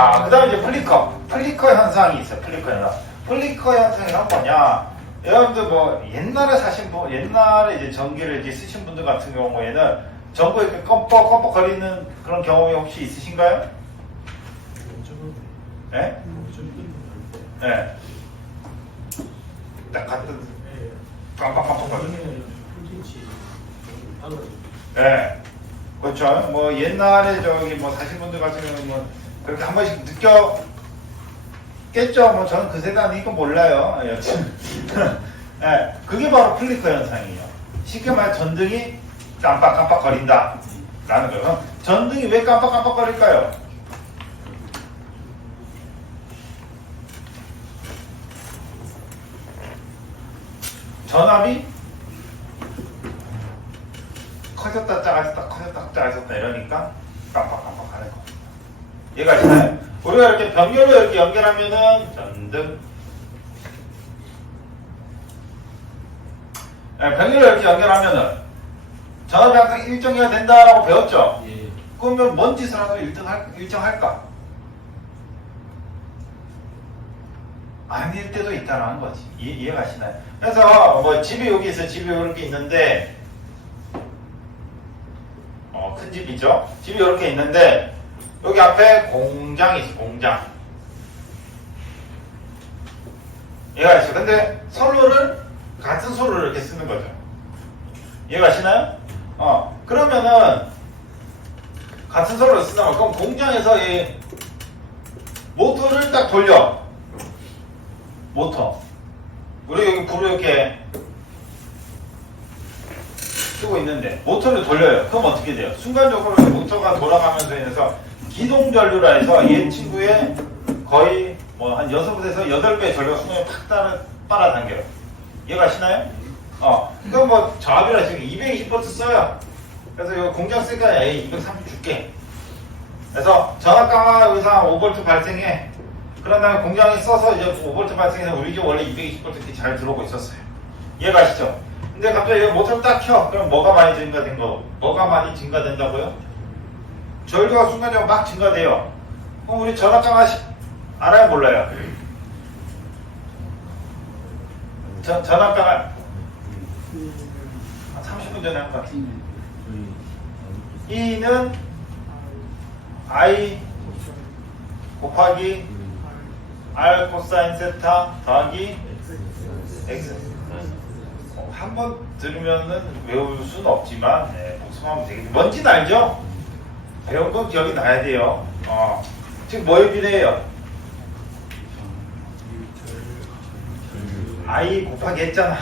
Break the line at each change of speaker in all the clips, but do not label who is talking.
아, 그 다음에 이제 플리커. 플리커 현상이 있어요. 플리커 현상. 플리커 현상이란 뭐냐? 여러분들 뭐 옛날에 사신 분, 옛날에 이제 전기를 이제 쓰신 분들 같은 경우에는 전구 이렇게 껌뻑껌뻑 거리는 그런 경험이 혹시 있으신가요? 예? 예. 딱 같은 깜빡깜빡 거리는. 예. 그렇죠. 뭐 옛날에 저기 뭐 사신 분들 같은 경우는 뭐 그렇게 한 번씩 느꼈겠죠. 뭐 저는 그 세대니까 몰라요. 여튼. 예. 그게 바로 플리커 현상이에요. 쉽게 말해 전등이 깜빡깜빡 거린다. 라는 거예요. 전등이 왜 깜빡깜빡 거릴까요? 전압이 커졌다 작아졌다 커졌다 작아졌다 이러니까 깜빡깜빡 하는 거. 있어요. 우리가 이렇게 병렬로 이렇게 연결하면은 전등. 네, 병렬로 이렇게 연결하면은 전압이 항상 일정해야 된다라고 배웠죠. 그러면 뭔 짓을 하도 일정할, 일정할까? 아닐 때도 있다라는 거지. 이해, 이해가시나요? 그래서 뭐 집이 여기 있어요. 집이 이렇게 있는데 어, 큰 집이죠. 집이 이렇게 있는데 여기 앞에 공장이 있어. 공장. 얘가 있어. 근데 선로를 같은 선로를 이렇게 쓰는 거죠. 이해가시나요? 어 그러면은 같은 선로를 쓴다면 그럼 공장에서 이 모터를 딱 돌려. 모터. 우리 여기 불을 이렇게 쓰고 있는데 모터를 돌려요. 그럼 어떻게 돼요? 순간적으로 모터가 돌아가면서 인해서 기동 전류라 해서 얘 친구의 거의 뭐 한 6에서 8배 전류가 순간에 팍 따라, 빨아당겨요. 이해가 시나요? 어. 그럼 뭐 저압이라 지금 220V 써요. 그래서 이거 공장 쓸까? 에이, 230 줄게. 그래서 전압 강화 의상 5V 발생해. 그런 다음에 공장에 써서 이제 5V 발생해서 우리 집 원래 220V 이렇게 잘 들어오고 있었어요. 이해가시죠? 근데 갑자기 이거 모터를 딱 켜. 그럼 뭐가 많이 증가된 거? 뭐가 많이 증가된다고요? 전류가 순간적으로 막 증가돼요. 그럼 우리 전압 강화 시- 알아요? 몰라요? 전, 전압 강화 한 30분 전에 한 것 같아요. E는 I 곱하기 R 코사인 세타 더하기 X 어, 한번 들으면은 외울 수는 없지만 네, 복습하면 되겠죠. 뭔지는 알죠? 배운 건 기억이 나야 돼요. 어. 지금 뭐에 비례해요? I 곱하기 했잖아.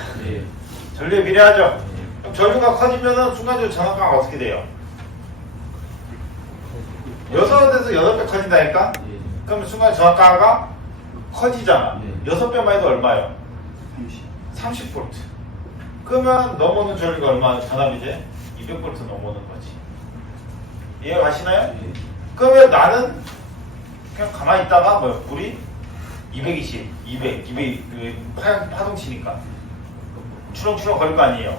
전류에 비례하죠? 그럼 전류가 커지면은 순간적으로 전압가가 어떻게 돼요? 여섯에서 여덟 배 커진다니까? 그러면 순간 전압가가 커지잖아.
네.
여섯 배만 해도 얼마요? 30V. 그러면 넘어오는 전류가 얼마 전압이제? 200V 넘어오는 거지. 이해 가시나요? 그러면 나는 그냥 가만히 있다가 뭐 불이 220, 200, 200그 파, 파동 치니까 추렁추렁 거릴 거 아니에요.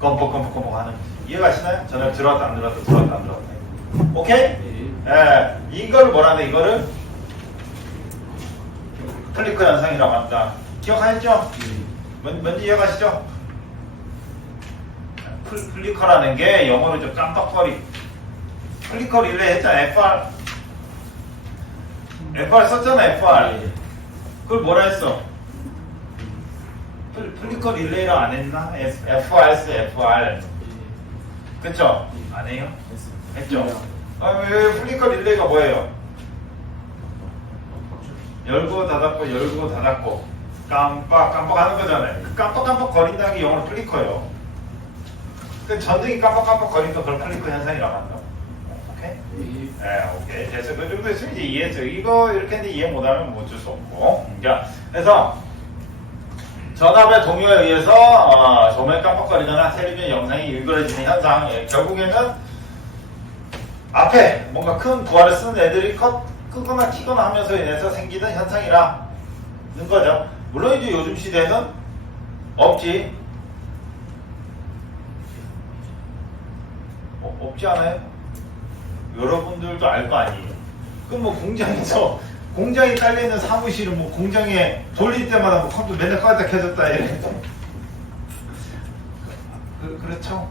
껌뻑껌뻑껌뻑 하는 거지. 이해 가시나요? 전압 들어왔다 안 들어왔다 들어왔다 안 들어왔다. 오케이? 예, 이걸 뭐라는데 이거를 플리커 현상이라고 한다. 기억하셨죠? 뭔, 뭔지 이해가시죠? 플, 플리커라는 게 영어로 좀 깜빡거리. 플리커 릴레이 했잖아, FR. FR 썼잖아, FR. 그걸 뭐라 했어? 플, 플리커 릴레이라 안 했나? FR 했어, FR. 그쵸? 안 해요? 했죠? 아, 왜 플리커 릴레이가 뭐예요? 열고 닫았고 열고 닫았고 깜빡 깜빡 하는 거잖아요. 그 깜빡 깜빡 거린다는 게 영어로 플리커예요. 그 전등이 깜빡 깜빡 거리니까 그걸 플리커 현상이라고 한다. 오케이? 네, 오케이. 됐어. 그 정도 있으면 이제 이해했어요. 이거 이렇게 했는데 이해 못하면 뭐 어쩔 수 없고. 자, 그래서 전압의 동요에 의해서 어, 조명이 깜빡거리거나 텔레비전 영상이 일그러지는 현상. 예, 결국에는 앞에 뭔가 큰 부하를 쓰는 애들이 컷, 끄거나 키거나 하면서 인해서 생기는 현상이라는 거죠. 물론 이제 요즘 시대는 없지. 어, 없지 않아요? 여러분들도 알 거 아니에요. 그럼 뭐 공장에서 공장에 딸려 있는 사무실은 뭐 공장에 돌릴 때마다 뭐 컴퓨터 맨날 꺼졌다 켜졌다 이래. 그, 그렇죠.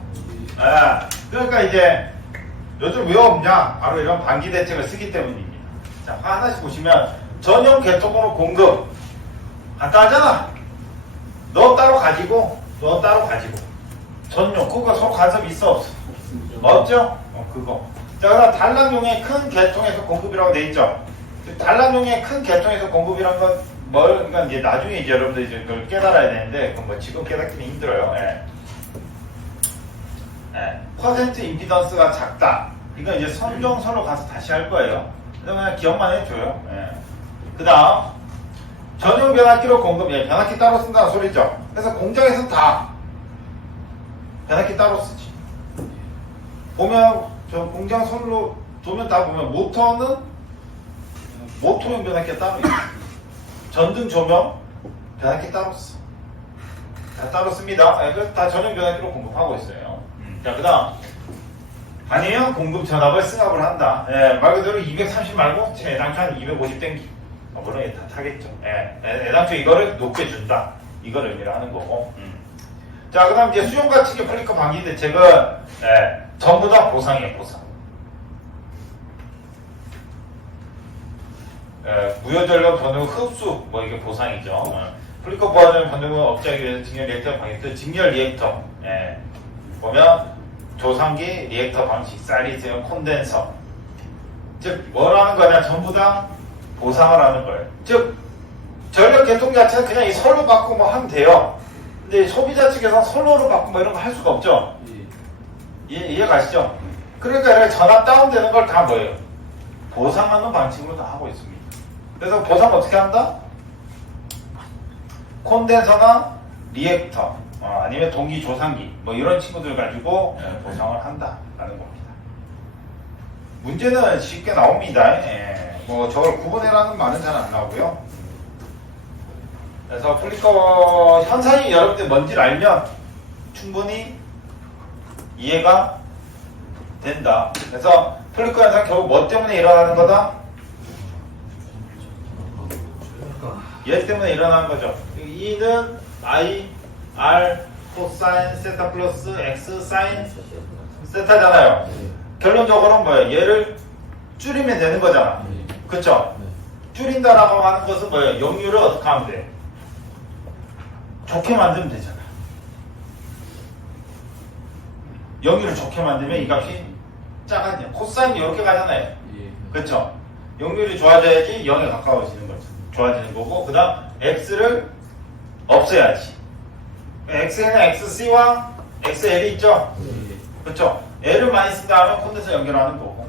아, 그러니까 이제 요즘 왜 없냐? 바로 이런 반기 대책을 쓰기 때문입니다. 자, 하나씩 보시면 전용 개통으로 공급 간단하잖아. 너 따로 가지고, 너 따로 가지고. 전용 그거 서로 간섭 있어 없어? 없죠? 어, 그거. 자, 그다음 단락용의 큰 개통에서 공급이라고 돼 있죠. 그 단락용의 큰 개통에서 공급이란 건 뭘, 그러니까 이제 나중에 이제 여러분들 이제 그걸 깨달아야 되는데, 그뭐 지금 깨닫기는 힘들어요. 예. 예, 퍼센트 임피던스가 작다. 이건 이제 선정서로 가서 다시 할 거예요. 그래서 그냥 기억만 해줘요. 예. 그 다음, 전용 변압기로 공급, 예, 변압기 따로 쓴다는 소리죠. 그래서 공장에서 다 변압기 따로 쓰지. 보면, 저 공장 선로 도면 다 보면 모터는 모터용 변압기가 따로 있어. 전등 조명 변압기 따로 써. 다 따로 씁니다. 예, 다 전용 변압기로 공급하고 있어요. 자, 그 다음. 아니에요. 공급 전압을 승합을 한다. 예, 말 그대로 230 말고 제 애당초 한250 땡기. 아, 물론 얘다 타겠죠. 예, 애- 애당초 이거를 높게 준다. 이걸 의미를 하는 거고. 음. 자, 그 다음 이제 수용가 측의 플리커 방지 대책은 예, 전부 다 보상이에요, 보상. 예, 무효전력 전후 흡수 뭐 이게 보상이죠. 어. 플리커 보완을 받는 업자기 위해서 직렬 리액터 방식 직렬 리액터 예. 보면 조상기 리액터 방식 사이리즈형 콘덴서 즉 뭐라는 거냐 전부 다 보상을 하는 거예요. 즉 전력 개통 자체는 그냥 이 선로 받고 뭐 하면 돼요. 근데 소비자 측에서 선로로 받고 뭐 이런 거 할 수가 없죠. 이해, 이해 가시죠? 그러니까 이렇게 전압 다운되는 걸 다 뭐예요? 보상하는 방식으로 다 하고 있습니다. 그래서 보상 어떻게 한다? 콘덴서나 리액터 어, 아니면 동기 조상기 뭐 이런 친구들 가지고 예, 보상을 한다라는 겁니다. 문제는 쉽게 나옵니다. 예, 뭐 저걸 구분해라는 말은 잘 안 나오고요. 그래서 플리커 현상이 여러분들 뭔지를 알면 충분히 이해가 된다. 그래서 플리커 현상 결국 뭐 때문에 일어나는 거다? 얘 때문에 일어나는 거죠. E는 I, R, 코사인, 세타 플러스 X, 사인, 세타잖아요. 결론적으로는 뭐예요? 얘를 줄이면 되는 거잖아. 그쵸? 줄인다라고 하는 것은 뭐예요? 영유를 어떻게 하면 돼? 좋게 만들면 되잖아. 영유를 좋게 만들면 이 값이 작아져. 코사인이 이렇게 가잖아요. 그쵸? 용률이 좋아져야지 0에 가까워지는 거죠. 좋아지는 거고, 그 다음, x를 없애야지. x에는 xc와 xl이 있죠? 그쵸? l을 많이 쓴 다음에 콘덴서 연결하는 거고.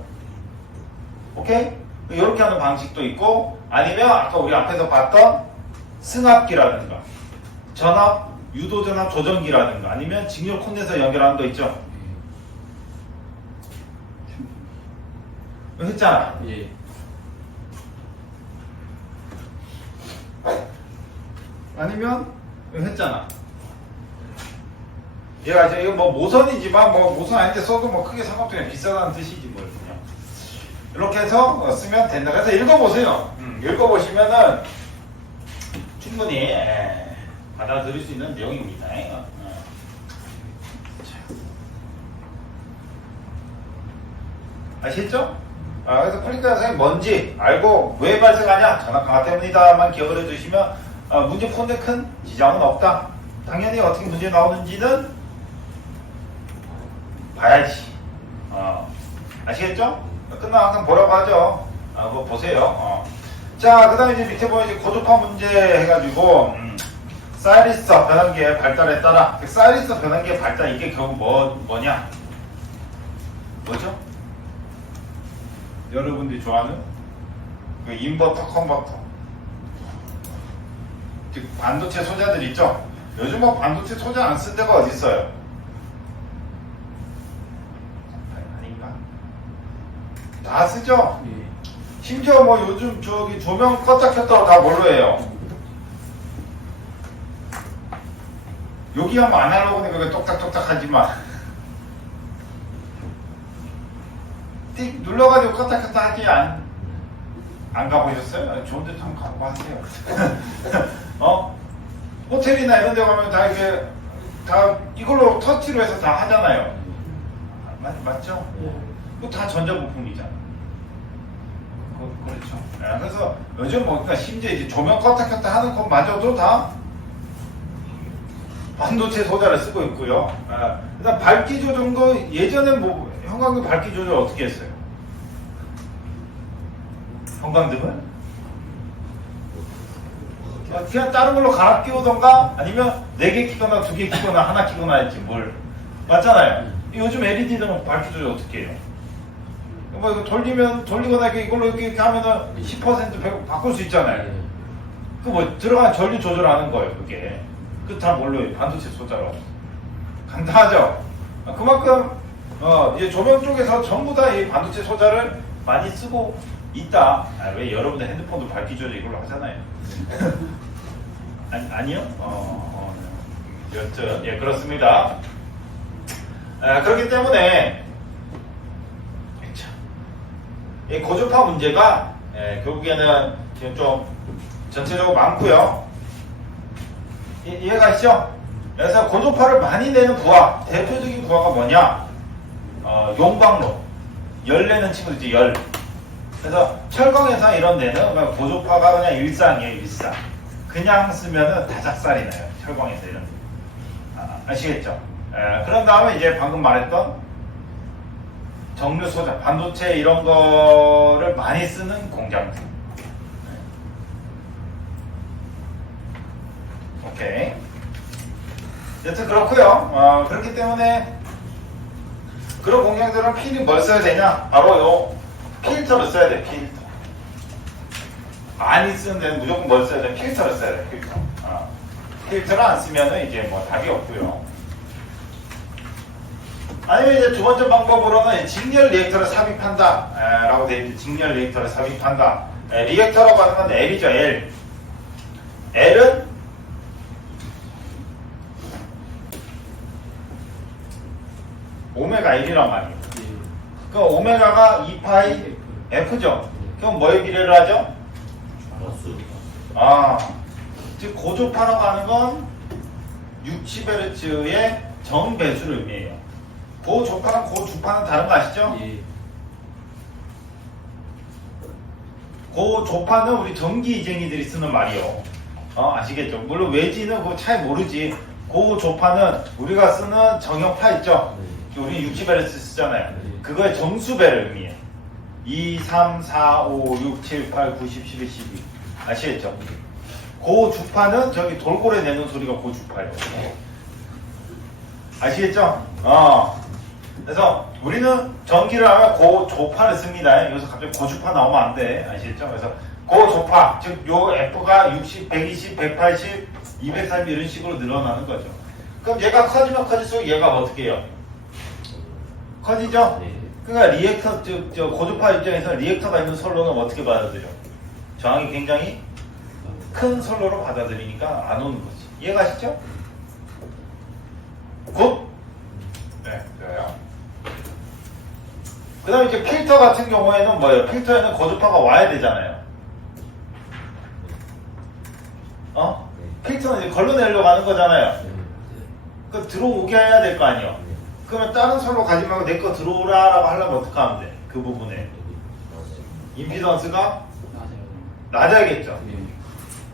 오케이? 이렇게 하는 방식도 있고, 아니면 아까 우리 앞에서 봤던 승합기라든가, 전압, 유도 전압 조정기라든가, 아니면 직렬 콘덴서 연결하는 거 있죠? 했잖아. 아니면 이거 했잖아. 얘가 이제 이거 뭐 모선이지만 뭐 모선 아닌데 써도 뭐 크게 상관없어요. 비싸다는 뜻이지 뭘 그냥. 이렇게 해서 어, 쓰면 된다. 그래서 읽어보세요. 음, 읽어보시면은 충분히 예, 받아들일 수 있는 내용입니다. 어, 어. 자. 아시겠죠? 아, 그래서 현상이 뭔지 알고 왜 발생하냐? 전압 강화 때문이다만 기억을 해두시면 아, 문제 폰에 큰 지장은 없다. 당연히 어떻게 문제 나오는지는 봐야지. 어, 아시겠죠? 끝나 항상 보라고 하죠. 아, 그거 보세요. 어. 자, 그 다음에 이제 밑에 보면 이제 고도파 문제 해가지고, 음, 사이리스터 변환기의 발달에 따라, 그 사이리스터 변환기의 발달, 이게 결국 뭐, 뭐냐? 뭐죠? 여러분들이 좋아하는 그 인버터 컨버터 즉 반도체 소자들 있죠? 요즘 뭐 반도체 소자 안 쓴 데가 어디 있어요? 아닌가? 다 쓰죠? 심지어 뭐 요즘 저기 조명 껐다 켰다 다 뭘로 해요 여기가 뭐 아날로그니까 그게 똑딱똑딱 하지만 띡 눌러가지고 껐다 켰다 하지 않안 가보셨어요? 아니, 좋은 데도 한번 가고 하세요. 어? 호텔이나 이런 데 가면 다 이게 다 이걸로 터치로 해서 다 하잖아요. 맞, 맞죠? 그거 다 전자부품이잖아. 그, 그렇죠. 예, 그래서 요즘 뭐 그러니까 심지어 이제 조명 껐다 켰다 하는 것마저도 다 반도체 소자를 쓰고 있고요. 아, 그다음 밝기 조정도 예전에 뭐 형광등 밝기 조절 어떻게 했어요? 형광등은 어, 그냥 다른 걸로 갈아 끼우던가 아니면 네개 끼거나 두개 끼거나 하나 끼거나 했지 뭘 맞잖아요. 요즘 LED는 밝기 조절 어떻게 해요? 뭐 이거 돌리면 돌리거나 이걸로 이렇게, 하면은 10% 100% 바꿀 수 있잖아요. 그 뭐 들어간 전류 조절하는 거예요 그게 그 다 뭘로 반도체 소자로. 간단하죠? 아, 그만큼 어, 이제 조명 쪽에서 전부 다 이 반도체 소자를 많이 쓰고 있다. 아, 왜 여러분들 핸드폰도 밝기 조절 이걸로 하잖아요. 아니, 아니요? 어, 어, 네. 여튼 예 그렇습니다. 아, 그렇기 때문에 참, 이 고주파 문제가 예, 결국에는 좀 전체적으로 많고요. 이, 이해가시죠? 그래서 고주파를 많이 내는 부하, 대표적인 부하가 뭐냐? 어, 용광로. 열 내는 친구들이 열. 그래서 철강회사 이런 데는 그냥 고주파가 그냥 일상이에요, 일상. 그냥 쓰면은 다작살이 나요, 철강회사 이런 데. 아, 아시겠죠? 예, 그런 다음에 이제 방금 말했던 정류 소자, 반도체 이런 거를 많이 쓰는 공장들. 오케이. 여튼 그렇고요. 어, 그렇기 때문에 그런 공장들은 필히 뭘 써야 되냐? 바로 요 필터를 써야 돼. 필터. 많이 쓰는 데는 무조건 뭘 써야 돼? 필터를 써야 돼. 필터. 어. 필터를 안 쓰면은 이제 뭐 답이 없고요. 아니면 이제 두 번째 방법으로는 직렬 리액터를 삽입한다 에, 라고 되어 있는데 직렬 리액터를 삽입한다 에, 리액터라고 하는 건 L이죠 L L은 오메가 1이란 말이에요 그 오메가가 2파이 F죠 그럼 뭐에 비례를 하죠? 아, 즉 고조파라고 하는 건 60Hz의 정배수를 의미해요 고조파랑 고주파는 다른 거 아시죠? 고조파는 우리 전기 이쟁이들이 쓰는 말이요. 어, 아시겠죠? 물론 외지는 그거 잘 모르지. 고조파는 우리가 쓰는 정형파 있죠? 우리 60Hz 쓰잖아요. 그거의 정수배를 의미해요. 2, 3, 4, 5, 6, 7, 8, 9, 10, 11, 12. 아시겠죠? 고 주파는 저기 돌고래 내는 소리가 고 주파예요. 아시겠죠? 어. 그래서 우리는 전기를 하면 고 조파를 씁니다. 여기서 갑자기 고주파 나오면 안 돼. 아시겠죠? 그래서 고 조파, 즉 요 F가 60, 120, 180, 230 이런 식으로 늘어나는 거죠. 그럼 얘가 커지면 커질수록 얘가 어떻게 해요? 커지죠? 그러니까 리액터, 즉, 저 고주파 입장에서 리액터가 있는 선로는 어떻게 받아들여? 저항이 굉장히 큰 선로로 받아들이니까 안 오는 거지. 이해가시죠? 곧? 네, 그래요. 그 다음에 이제 필터 같은 경우에는 뭐예요? 필터에는 고주파가 와야 되잖아요. 어? 필터는 이제 걸러내려고 하는 거잖아요. 그 들어오게 해야 될 거 아니에요. 그러면 다른 선로 가지 말고 내 거 들어오라라고 하려면 어떻게 하면 돼? 그 부분에. 임피던스가 낮아야겠죠.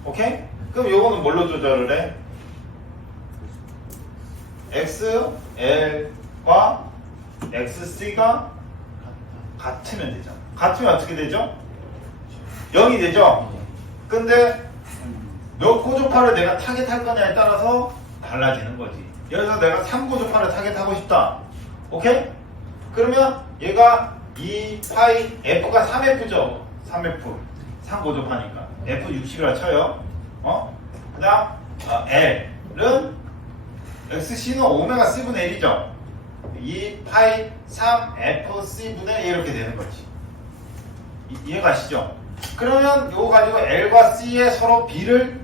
오케이? 그럼 요거는 뭘로 조절을 해? X, L과 XC가 같으면 되죠. 같으면 어떻게 되죠? 0이 되죠? 근데 몇 고조파를 내가 타겟할 거냐에 따라서 달라지는 거지. 여기서 내가 3고조파를 타겟하고 싶다. 오케이? 그러면 얘가 2 파이 F가 3F죠. 3F. 3고조파니까. F 60이라 쳐요. 어? 그 다음 어, L은 XC는 오메가 C분의 1이죠. 2 파이 3 FC분의 1 이렇게 되는 거지. 이, 이해 가시죠? 그러면 요거 가지고 L과 C의 서로 B를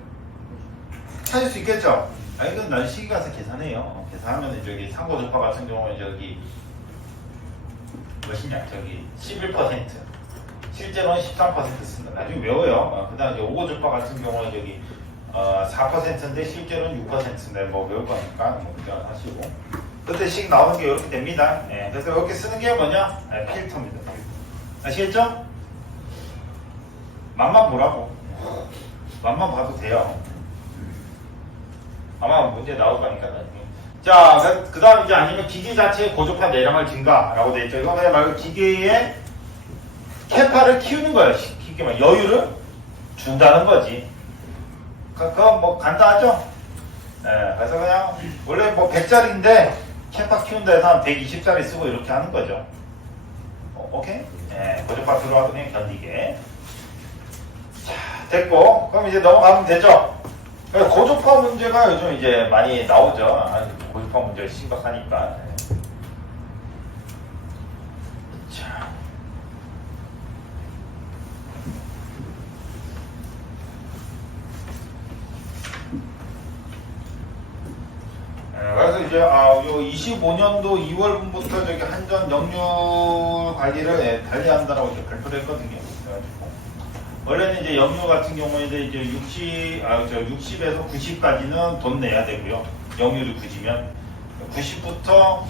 찾을 수 있겠죠? 아, 이건 난 시기 가서 계산해요. 계산하면 저기 상고조파 같은 경우는 저기 몇이냐? 저기 11% 실제로는 13% 쓴다. 나중에 외워요. 어, 그 다음 에 오고주파 같은 경우는 여기 어, 4%인데 실제로는 6%인데 뭐 외울 거니까 뭐 그냥 하시고. 그때씩 나오는 게 이렇게 됩니다. 예, 그래서 이렇게 쓰는 게 뭐냐? 예, 필터입니다. 필터. 아시겠죠? 맛만 보라고. 맛만 봐도 돼요. 아마 문제 나올 거니까. 자, 그 다음 이제 아니면 기계 자체의 고조파 내량을 증가라고 돼 있죠. 이거 그냥 말고 기계의 캐파를 키우는 거예요. 쉽게 말 여유를 준다는 거지. 그, 그건 뭐 간단하죠? 네, 그래서 그냥 원래 뭐 100짜리인데 캐파 키운다 해서 한 120짜리 쓰고 이렇게 하는 거죠. 어, 오케이? 네, 고조파 들어와도 그냥 견디게. 자, 됐고. 그럼 이제 넘어가면 되죠? 그러니까 고조파 문제가 요즘 이제 많이 나오죠. 아, 고조파 문제가 심각하니까. 네, 그래서 이제 아, 요 25년도 2월분부터 저기 한전 역류 관리를 예, 달리한다라고 이제 발표를 했거든요. 그래가지고 원래는 이제 역류 같은 경우에 이제 이제 60, 아, 저 60에서 90까지는 돈 내야 되고요. 역류를 굳이면 90부터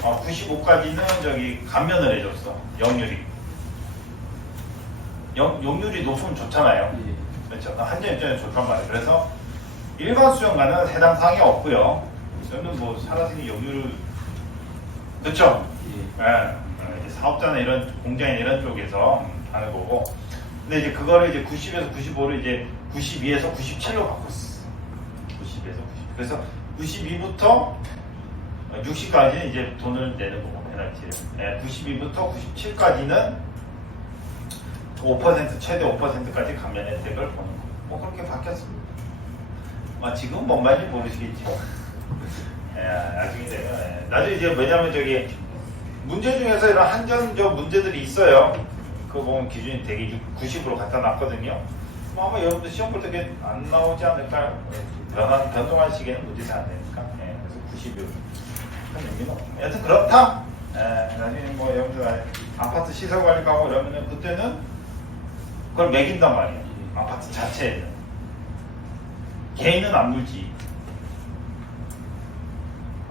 95까지는 저기 감면을 해줬어. 역률이. 역, 역률이 높으면 좋잖아요. 그렇죠. 한전 입장에 좋단 말이에요. 그래서 일반 수영관은 해당 사항이 없고요. 저는 뭐 살아생이 역률을 그렇죠. 예, 어, 이제 사업자나 이런 공장이나 이런 쪽에서 하는 거고. 근데 이제 그거를 이제 90에서 95를 이제 92에서 97로 바꿨어. 90에서 90. 그래서 92부터 60까지는 이제 돈을 내는 거고 페널티를. 예, 92부터 97까지는 5% 최대 5%까지 감면 혜택을 보는 거. 뭐 그렇게 바뀌었습니다. 아, 지금 뭔 말인지 모르시겠죠. 예, 나중에 되면 예. 나중에 이제 뭐냐면 저기 문제 중에서 이런 한전적 문제들이 있어요. 그거 보면 기준이 되게 90으로 갖다 놨거든요. 뭐 아마 여러분들 시험 볼 때 안 나오지 않을까요? 예, 변한 변동한 시기에는 문제가 안 되니까. 예, 그래서 90으로 큰 의미는 없네. 여튼 그렇다. 예, 나중에 뭐 여러분들 아파트 시설 관리 가고 이러면은 그때는 그걸 매긴단 말이에요. 아파트 자체에는. 개인은 안 물지.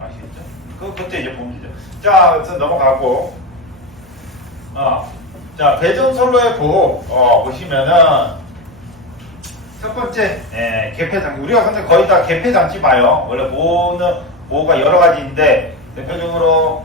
아시겠죠? 그, 그때 이제 보면 되죠. 자, 아무튼 넘어가고. 어, 자, 배전솔로의 보호, 어, 보시면은, 첫 번째, 예, 개폐장치. 우리가 근데 거의 다 개폐장치 봐요. 원래 보호는, 보호가 여러 가지인데, 대표적으로,